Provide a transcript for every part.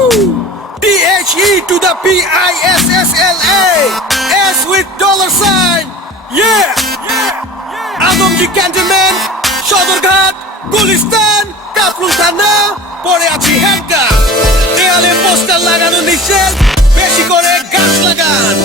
THE to the PISSLA, S with dollar sign. Yeah, Adamjee cantonment, Sadarghat, Gulistan, Kafrul থানা, পরে আছি handcuff. দেয়ালে পোস্টার লাগানো নিষেধ, বেশি করে গাছ লাগান।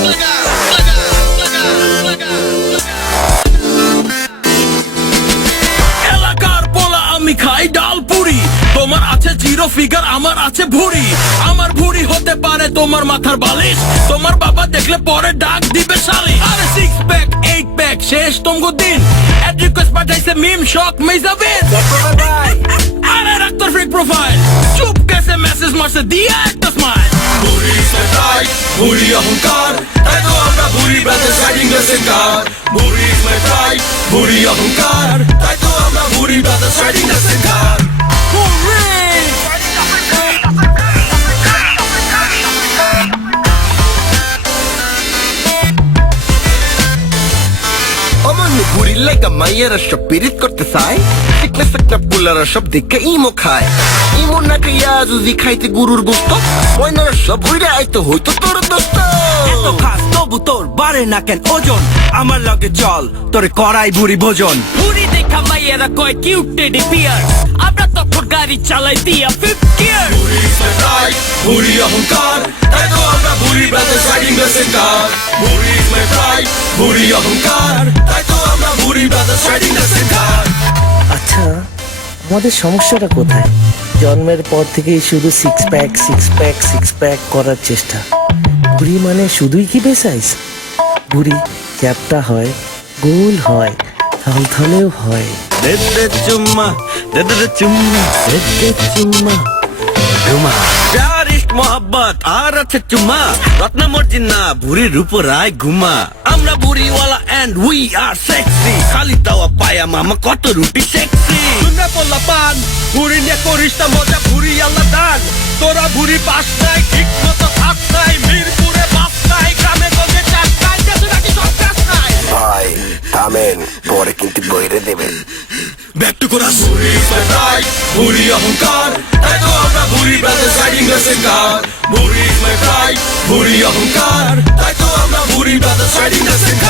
এলাকার পোলা আমি খাই ডাল পুরি, তোমার আছে জিরো ফিগার, আমার আছে ভুড়ি। আমার ভুড়ি হতে পারে তোমার মাথার বালিশ, তোমার বাবা দেখলে পরে ডাক দিবে শালি। আরে 6 প্যাক 8 প্যাক শেষ তোমগো দিন, এড রিকোয়েস্ট পাঠাইছে মিম শক মেজাবিন। আরে রাক্তর ফ্রিক প্রোফাইল, চুপ কেসে মেসেজ মারছে দিয়া একটা স্মাইল। ভুড়ি সেটাই, ভুড়ি অহংকার, তাই তো আমরা ভুড়ি ব্রাদার্স রাইডিং লেসেন কার। ভুড়ি সেটাই, ভুড়ি অহংকার, তাই তো আমরা ভুড়ি ব্রাদার্স রাইডিং লেসেন কার। বুড়ির লাইগা মাইয়েরা সব পিরিত করতে চায়, সিকনেস একটা পুলারা সব দেখে ইমো খায়। ইমো না খাইয়া যদি খাইতে গুরুর গোস্ত, ময়নারা সব উইরা আইতো হইতো তোর দোস্ত। এত খাস তবু তোর বাড়ে না কেন ওজন, আমার লগে চল তোরে করাই বুড়ি ভোজন। বুড়ি দেখা মাইয়েরা কয় কিউট টেডি বিয়ার, আমরা তখন গাড়ি চালাই দিয়া 5th গিয়ার। ভুড়ি সেটাই, ভুড়ি অহংকার, তাই তো আমরা ভুড়ি ব্রাদার্স রাইডিং লেসেন কার। ভুড়ি সেটাই, ভুড়ি অহংকার, তাই তো আমরা ভুড়ি ব্রাদার্স রাইডিং লেসেন কার। আচ্ছা, আমাদের সমস্যাটা কোথায়? জন্মের পর থেকেই শুধু সিক্স প্যাক করার চেষ্টা। বুড়ি মানে শুধুই কি বেসাইজ? বুড়ি চ্যাপটা হয়, গোল হয়, থলথলেও হয়। দে দে চুম্মা, দে দে চুম্মা, দে দে চুম্মা, চুম্মা। প্যার ইশক মোহাব্বত আর আছে চুম্মা, রত্ন মর্জিনা বুড়ির উপর আয় ঘুমা। আমরা বুড়িওয়ালা এন্ড উই আর সেক্সি, খালি তাওয়া পায়া মামা কত রুটি সেক্সি। শুনে পড়লা পান, ভুড়ি নিয়ে করিস না মজা, ভুড়ি আল্লাহ দান। তোরা ভুড়ি পাস নাই, ঠিক মতো থাক নাই, মিরপুরে বাস নাই, গ্রামে গঞ্জে চাষ নাই, দেশে নাকি সব কাজ নাই। ভাই থামেন, পরে কিন্তু বইরে দেবেন। Back to chorus. ভুড়ি সেটাই, ভুড়ি অহংকার, তাই তো আমরা ভুড়ি ব্রাদার্স রাইডিং লেসেন কার। ভুড়ি সেটাই, ভুড়ি অহংকার, তাই তো আমরা ভুড়ি ব্রাদার্স রাইডিং লেসেন কার।